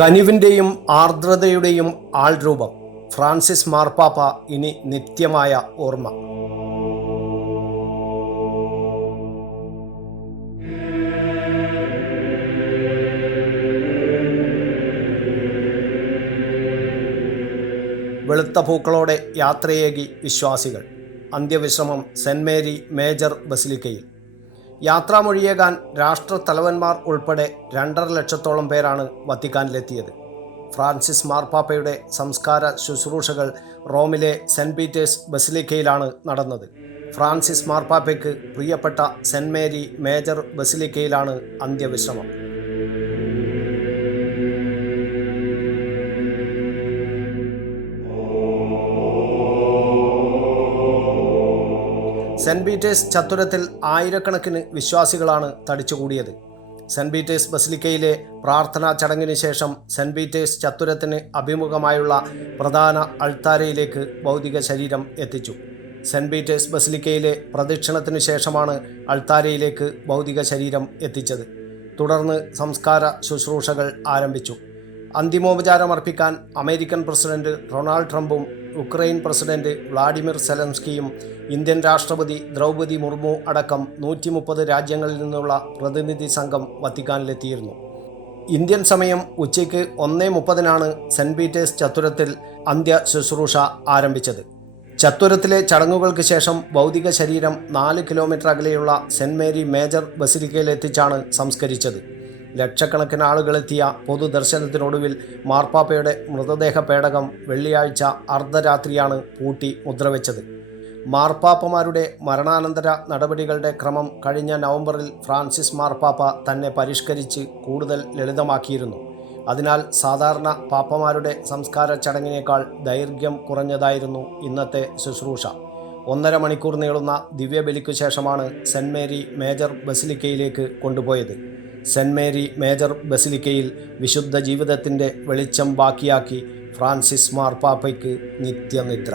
കനിവിന്റെയും ആർദ്രതയുടെയും ആൾരൂപം Francis മാർപ്പാപ്പ ഇനി നിത്യമായ ഓർമ്മ. വെളുത്ത പൂക്കളോടെ യാത്രയേകി വിശ്വാസികൾ. അന്ത്യവിശ്രമം സെന്റ് മേരി മേജർ ബസിലിക്കയിൽ. യാത്രാമൊഴിയേകാൻ രാഷ്ട്രത്തലവന്മാർ ഉൾപ്പെടെ രണ്ടര ലക്ഷത്തോളം പേരാണ് വത്തിക്കാനിലെത്തിയത്. ഫ്രാൻസിസ് മാർപ്പാപ്പയുടെ സംസ്കാര ശുശ്രൂഷകൾ റോമിലെ സെന്റ് പീറ്റേഴ്സ് ബസിലിക്കയിലാണ് നടന്നത്. ഫ്രാൻസിസ് മാർപ്പാപ്പയ്ക്ക് പ്രിയപ്പെട്ട സെന്റ് മേരി മേജർ ബസിലിക്കയിലാണ് അന്ത്യവിശ്രമം. സെന്റ് പീറ്റേഴ്സ് ചത്തുരത്തിൽ ആയിരക്കണക്കിന് വിശ്വാസികളാണ് തടിച്ചുകൂടിയത്. സെന്റ് പീറ്റേഴ്സ് ബസിലിക്കയിലെ പ്രാർത്ഥനാ ചടങ്ങിന് ശേഷം സെന്റ് പീറ്റേഴ്സ് ചത്തുരത്തിന് അഭിമുഖമായുള്ള പ്രധാന അൾത്താരയിലേക്ക് ഭൗതിക ശരീരം എത്തിച്ചു. സെന്റ് പീറ്റേഴ്സ് ബസിലിക്കയിലെ പ്രദക്ഷിണത്തിനു ശേഷമാണ് അൾത്താരയിലേക്ക് ഭൗതിക ശരീരം എത്തിച്ചത്. തുടർന്ന് സംസ്കാര ശുശ്രൂഷകൾ ആരംഭിച്ചു. അന്തിമോപചാരം അർപ്പിക്കാൻ അമേരിക്കൻ പ്രസിഡന്റ് ഡൊണാൾഡ് ട്രംപും ഉക്രൈൻ പ്രസിഡന്റ് വ്ളാഡിമിർ സെലൻസ്കിയും ഇന്ത്യൻ രാഷ്ട്രപതി ദ്രൗപതി മുർമു അടക്കം നൂറ്റി മുപ്പത് രാജ്യങ്ങളിൽ നിന്നുള്ള പ്രതിനിധി സംഘം വത്തിക്കാനിലെത്തിയിരുന്നു. ഇന്ത്യൻ സമയം ഉച്ചയ്ക്ക് ഒന്നേ മുപ്പതിനാണ് സെന്റ് പീറ്റേഴ്സ് ചത്തുരത്തിൽ അന്ത്യ ശുശ്രൂഷ ആരംഭിച്ചത്. ചത്തുരത്തിലെ ചടങ്ങുകൾക്ക് ശേഷം ഭൗതിക ശരീരം നാല് കിലോമീറ്റർ അകലെയുള്ള സെന്റ് മേരി മേജർ ബസിലിക്കയിലെത്തിച്ചാണ് സംസ്കരിച്ചത്. ലക്ഷക്കണക്കിന് ആളുകളെത്തിയ പൊതുദർശനത്തിനൊടുവിൽ മാർപ്പാപ്പയുടെ മൃതദേഹ പേടകം വെള്ളിയാഴ്ച അർദ്ധരാത്രിയാണ് പൂട്ടി മുദ്രവെച്ചത്. മാർപ്പാപ്പമാരുടെ മരണാനന്തര നടപടികളുടെ ക്രമം കഴിഞ്ഞ നവംബറിൽ ഫ്രാൻസിസ് മാർപ്പാപ്പ തന്നെ പരിഷ്കരിച്ച് കൂടുതൽ ലളിതമാക്കിയിരുന്നു. അതിനാൽ സാധാരണ പാപ്പമാരുടെ സംസ്കാര ചടങ്ങിനേക്കാൾ ദൈർഘ്യം കുറഞ്ഞതായിരുന്നു ഇന്നത്തെ ശുശ്രൂഷ. ഒന്നര മണിക്കൂർ നീളുന്ന ദിവ്യബലിക്കു ശേഷമാണ് സെന്റ് മേരി മേജർ ബസിലിക്കയിലേക്ക് കൊണ്ടുപോയത്. സെന്റ് മേരി മേജർ ബസിലിക്കയിൽ വിശുദ്ധ ജീവിതത്തിന്റെ വെളിച്ചം ബാക്കിയാക്കി ഫ്രാൻസിസ് മാർപ്പാപ്പയ്ക്ക് നിത്യനിദ്ര.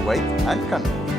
Kuwait and Kannur.